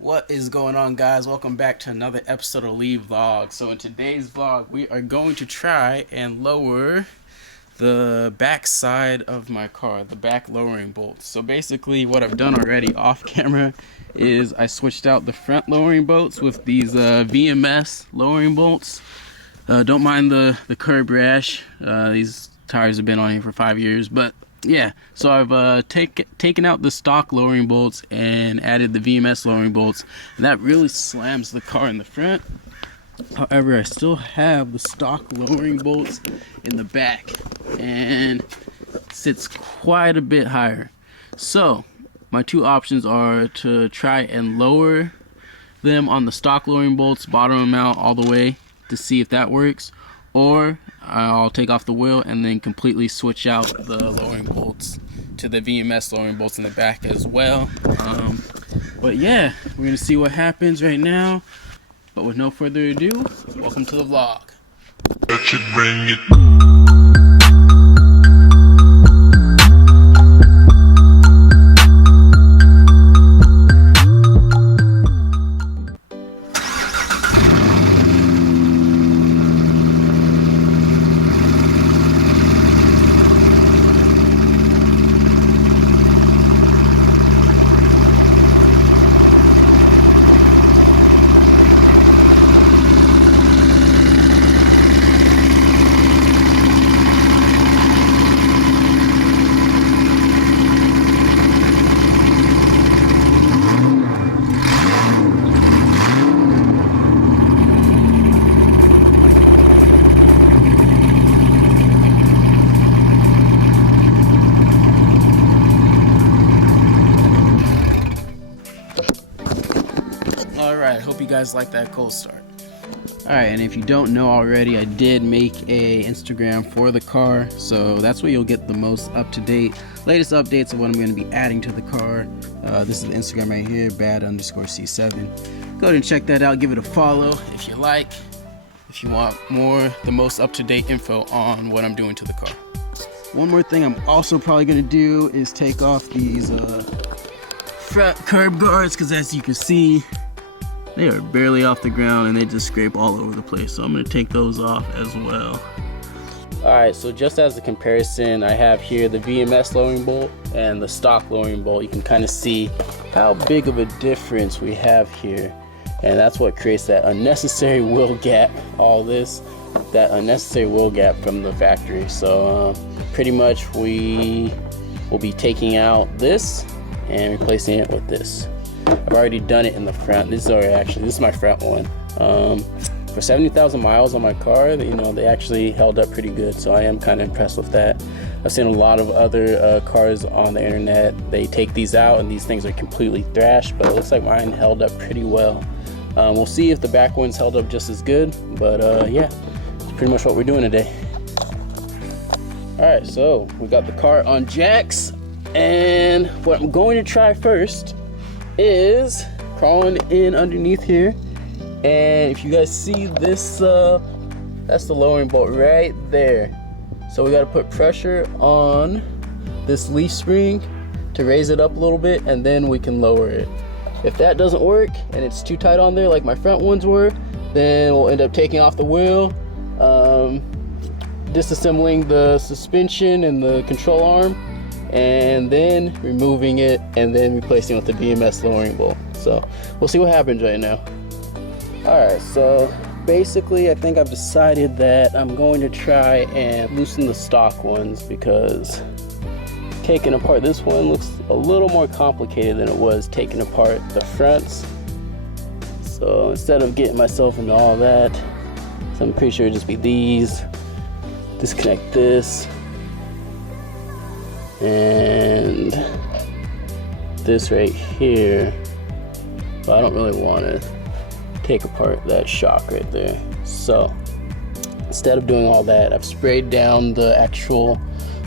What is going on, guys? Welcome back to another episode of Lee Vlog. So in today's vlog, we are going to try and lower the back side of my car, the back lowering bolts. So basically what I've done already off camera is I switched out the front lowering bolts with these VMS lowering bolts. Don't mind the curb rash. These tires have been on here for 5 years, but yeah, so I've taken out the stock lowering bolts and added the VMS lowering bolts, and that really slams the car in the front. However, I still have the stock lowering bolts in the back, and sits quite a bit higher. So my two options are to try and lower them on the stock lowering bolts, bottom them out all the way to see if that works, or I'll take off the wheel and then completely switch out the lowering bolts to the VMS lowering bolts in the back as well. But yeah, we're gonna see what happens right now. But with no further ado, welcome to the vlog. That should bring it. Alright, hope you guys like that cold start. Alright, and if you don't know already, I did make a Instagram for the car, so that's where you'll get the most up-to-date, latest updates of what I'm going to be adding to the car. This is the Instagram right here, bad_C7. Go ahead and check that out, give it a follow if you like, if you want more, the most up-to-date info on what I'm doing to the car. One more thing I'm also probably going to do is take off these front curb guards, because as you can see, they are barely off the ground and they just scrape all over the place. So I'm going to take those off as well. Alright, so just as a comparison, I have here the VMS lowering bolt and the stock lowering bolt. You can kind of see how big of a difference we have here. And that's what creates that unnecessary wheel gap. All this, that unnecessary wheel gap from the factory. So pretty much we will be taking out this and replacing it with this. I've already done it in the front. This is my front one. For 70,000 miles on my car, you know, they actually held up pretty good, so I am kind of impressed with that. I've seen a lot of other cars on the internet. They take these out and these things are completely thrashed, but it looks like mine held up pretty well. We'll see if the back ones held up just as good, but yeah, that's pretty much what we're doing today. Alright, so we got the car on jacks, and what I'm going to try first is crawling in underneath here. And if you guys see this, that's the lowering bolt right there. So we got to put pressure on this leaf spring to raise it up a little bit, and then we can lower it. If that doesn't work and it's too tight on there like my front ones were, then we'll end up taking off the wheel, disassembling the suspension and the control arm, and then removing it and then replacing it with the VMS lowering bolt. So we'll see what happens right now. Alright, so basically I think I've decided that I'm going to try and loosen the stock ones, because taking apart this one looks a little more complicated than it was taking apart the fronts. So instead of getting myself into all that, so I'm pretty sure it'll just be these. Disconnect this and this right here, but I don't really want to take apart that shock right there. So instead of doing all that, I've sprayed down the actual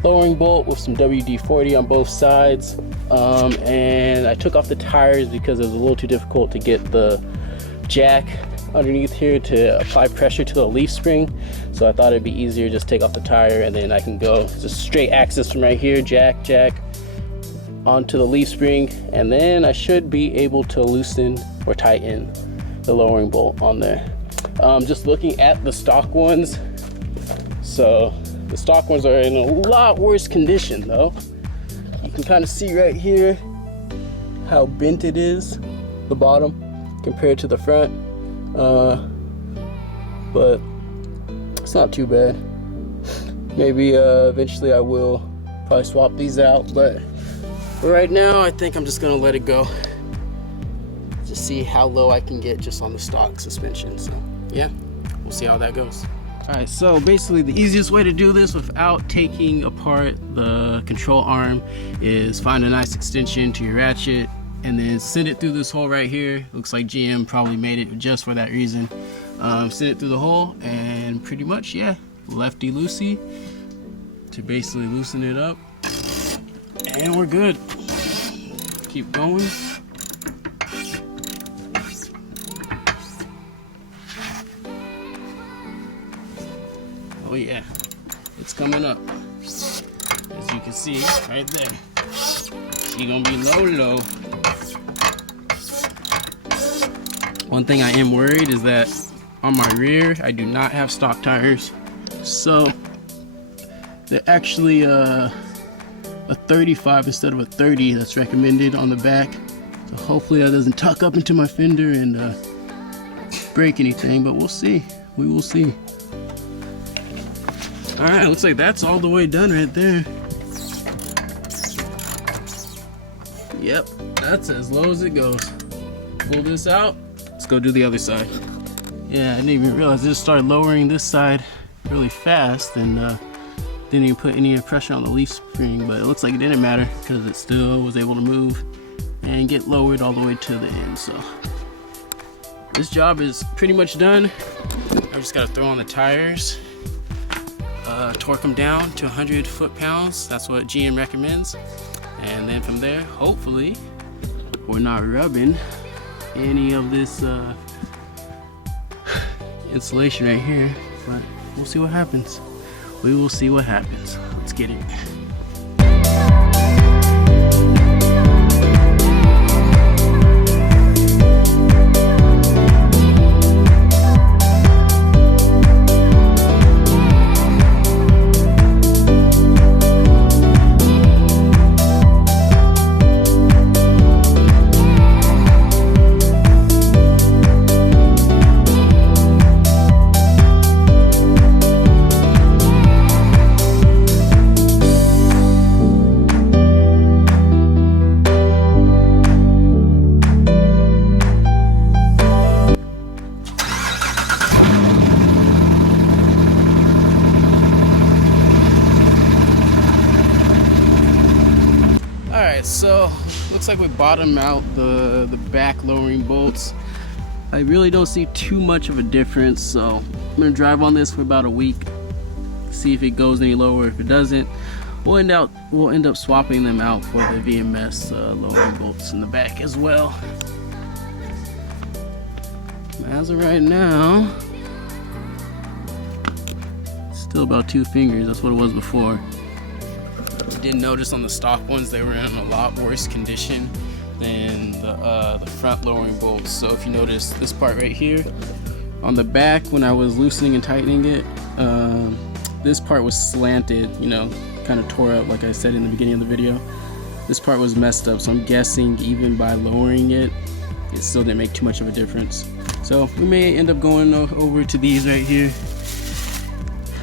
lowering bolt with some WD-40 on both sides, and I took off the tires because it was a little too difficult to get the jack underneath here to apply pressure to the leaf spring. So I thought it'd be easier just take off the tire, and then I can go just straight axis from right here, jack, onto the leaf spring, and then I should be able to loosen or tighten the lowering bolt on there. Just looking at the stock ones, so the stock ones are in a lot worse condition though. You can kind of see right here how bent it is, the bottom compared to the front, but it's not too bad. Maybe eventually I will probably swap these out, but for right now I think I'm just gonna let it go, just see how low I can get just on the stock suspension. So yeah, we'll see how that goes. All right, so basically the easiest way to do this without taking apart the control arm is find a nice extension to your ratchet and then send it through this hole right here. Looks like GM probably made it just for that reason. Send it through the hole and pretty much, yeah, lefty loosey to basically loosen it up, and we're good. Keep going. Oh yeah, it's coming up. As you can see right there. She's gonna be low. One thing I am worried is that on my rear, I do not have stock tires. So they're actually a 35 instead of a 30 that's recommended on the back. So hopefully that doesn't tuck up into my fender and break anything, but we'll see. We will see. All right, looks like that's all the way done right there. Yep, that's as low as it goes. Pull this out. Let's go do the other side. Yeah, I didn't even realize I just started lowering this side really fast and didn't even put any pressure on the leaf spring, but it looks like it didn't matter because it still was able to move and get lowered all the way to the end. So this job is pretty much done. I just gotta throw on the tires, torque them down to 100 foot-pounds. That's what GM recommends. And then from there, hopefully, we're not rubbing any of this insulation right here, but we'll see what happens. We will see what happens. Let's get it. So looks like we bottomed out the back lowering bolts. I really don't see too much of a difference, so I'm gonna drive on this for about a week, see if it goes any lower. If it doesn't, we'll end up swapping them out for the VMS lowering bolts in the back as well. As of right now, still about 2 fingers. That's what it was before. Did notice on the stock ones they were in a lot worse condition than the front lowering bolts. So if you notice this part right here on the back, when I was loosening and tightening it, this part was slanted, you know, kind of tore up like I said in the beginning of the video. This part was messed up, so I'm guessing even by lowering it, it still didn't make too much of a difference. So we may end up going over to these right here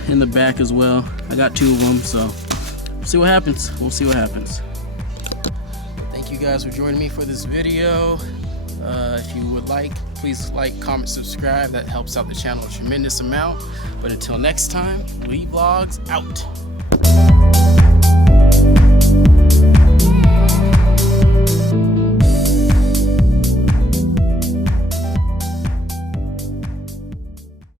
in the back as well. I got 2 of them, so see what happens. We'll see what happens. Thank you guys for joining me for this video. If you would like, please like, comment, subscribe. That helps out the channel a tremendous amount. But until next time, Lee Vlogs out.